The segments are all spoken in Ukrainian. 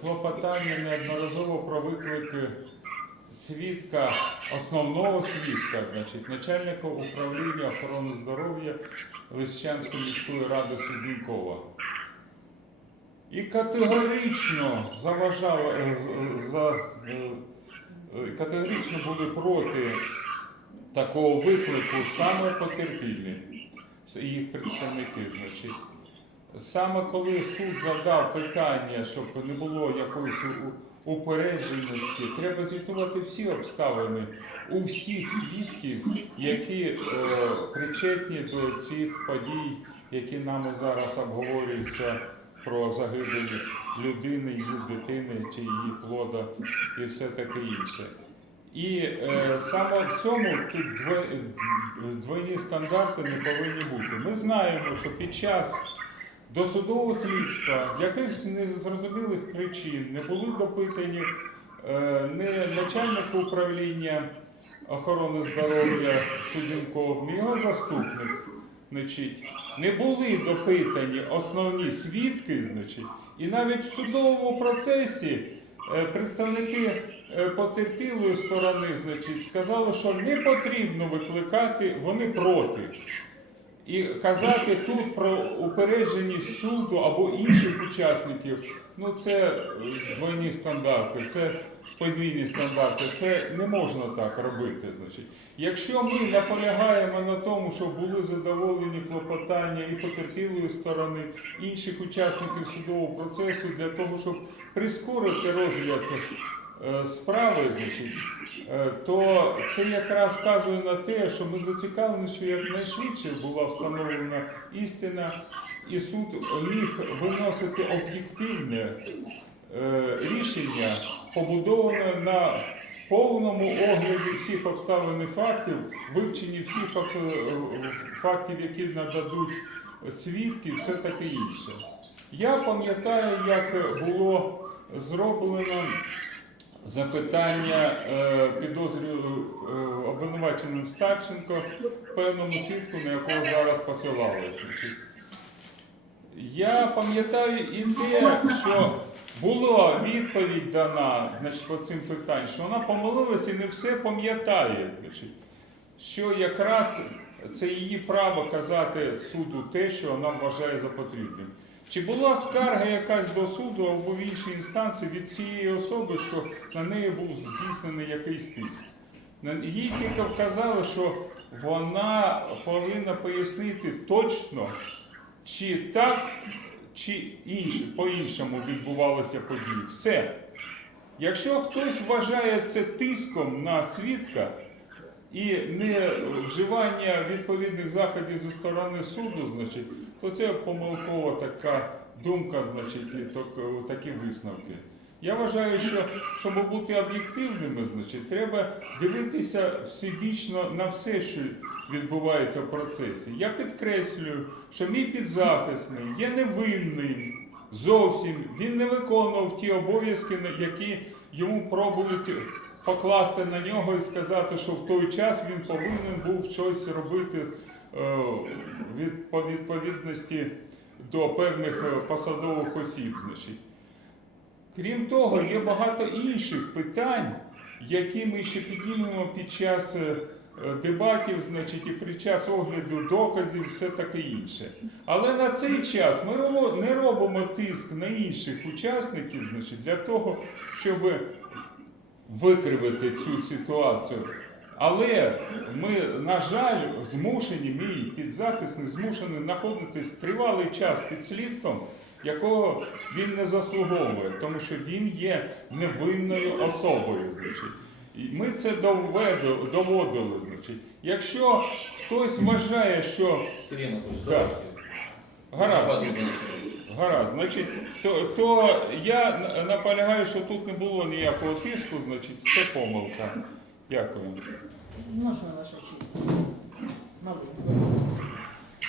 клопотання неодноразово про виклик свідка, основного свідка, значить, начальника управління охорони здоров'я Лисичанської міської ради Судінкова. І категорично заважала, е, за, е, е, категорично були проти такого виклику саме потерпілі, їх представники, значить. Саме коли суд задав питання, щоб не було якоїсь упередженості, треба з'ясувати всі обставини у всіх свідків, які е, причетні до цих подій, які нами зараз обговорюються про загибель людини, її дитини чи її плода і все таке інше. І е, саме в цьому тут дво- двойні стандарти не повинні бути. Ми знаємо, що під час досудового слідства з якихось незрозумілих причин не були допитані е, не начальник управління охорони здоров'я Судінков, не його заступник. Значить, не були допитані основні свідки, значить, і навіть в судовому процесі е, представники е, потерпілої сторони, значить, сказали, що не потрібно викликати, вони проти. І казати тут про упередженість суду або інших учасників, ну це е, двойні стандарти, це подвійні стандарти. Це не можна так робити. Значить, якщо ми наполягаємо на тому, щоб були задоволені клопотання і потерпілої сторони інших учасників судового процесу для того, щоб прискорити розгляд е, справи, значить, то це якраз вказує на те, що ми зацікавлені, що якнайшвидше була встановлена істина, і суд міг виносити об'єктивне е, рішення, побудоване на повному огляді всіх обставин і фактів, вивченні всіх е, фактів, які нададуть свідки, все таке інше. Я пам'ятаю, як було зроблено запитання е, підозрю е, обвинуваченим Старченко певному свідку, на якого зараз посилалися. Я пам'ятаю і те, що була відповідь дана значить, по цим питанням, що вона помилилася і не все пам'ятає. Що якраз це її право казати суду те, що вона вважає за потрібним. Чи була скарга якась до суду або в іншій інстанції від цієї особи, що на неї був здійснений якийсь тиск? Їй тільки вказали, що вона повинна пояснити точно, чи так, чи інше, по-іншому відбувалися події. Все. Якщо хтось вважає це тиском на свідка і не вживання відповідних заходів зі сторони суду, значить, то це помилкова така думка, значить, і так- такі висновки. Я вважаю, що щоб бути об'єктивними, значить, треба дивитися всебічно на все, що відбувається в процесі. Я підкреслюю, що мій підзахисний є невинним зовсім. Він не виконував ті обов'язки, які йому пробують покласти на нього і сказати, що в той час він повинен був щось робити е, по відповідності до певних е, посадових осіб. Крім того, є багато інших питань, які ми ще піднімемо під час е, дебатів, значить, і під час огляду доказів, все таке інше. Але на цей час ми не робимо тиск на інших учасників, значить, для того, щоб викривити цю ситуацію. Але ми, на жаль, змушені, мій підзахисний змушений знаходитись тривалий час під слідством, якого він не заслуговує, тому що він є невинною особою. Значить. І ми це доведу- доводили. Значить. Якщо хтось вважає, що Сергій Анатолійович, Так. давайте. гаразд, Пане. Гаразд, значить, то, то я наполягаю, що тут не було ніякого тиску, значить, це помилка. Дякую. Можна ваша честь?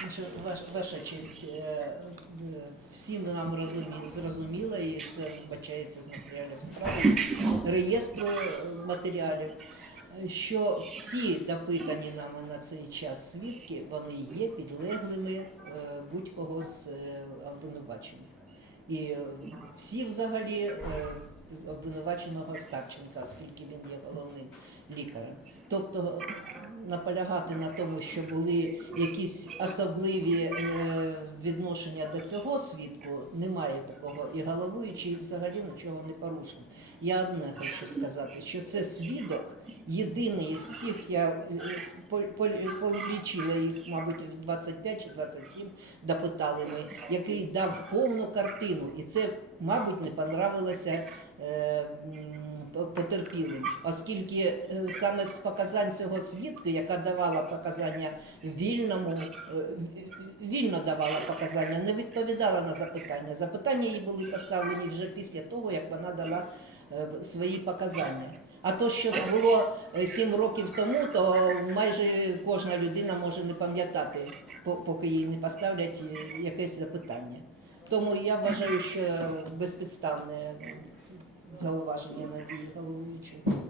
Ваша, ваш- ваша честь, е, е, всім нам розумі- зрозуміло, і це вбачається з матеріалів справи, реєстру е, матеріалів, що всі допитані нами на цей час свідки, вони є підлеглими е, будь-кого з е, обвинувачених. і всі взагалі е, обвинуваченого Старченка, оскільки він є головним лікарем. Тобто наполягати на тому, що були якісь особливі відношення до цього свідку, немає такого. І головуючий взагалі нічого не порушив. Я одне хочу сказати, що це свідок, єдиний із всіх, я е, по- по- полічила їх, мабуть, 25 чи 27, допитали ми, який дав повну картину. І це, мабуть, не понравилося е, потерпілим, оскільки е, саме з показань цього свідка, яка давала показання вільному, вільно давала показання, не відповідала на запитання. Запитання їй були поставлені вже після того, як вона дала свої показання. А то, що було е, сім років тому, то майже кожна людина може не пам'ятати, поки їй не поставлять е, якесь запитання. Тому я вважаю, що безпідставне зауваження на дії головуючого.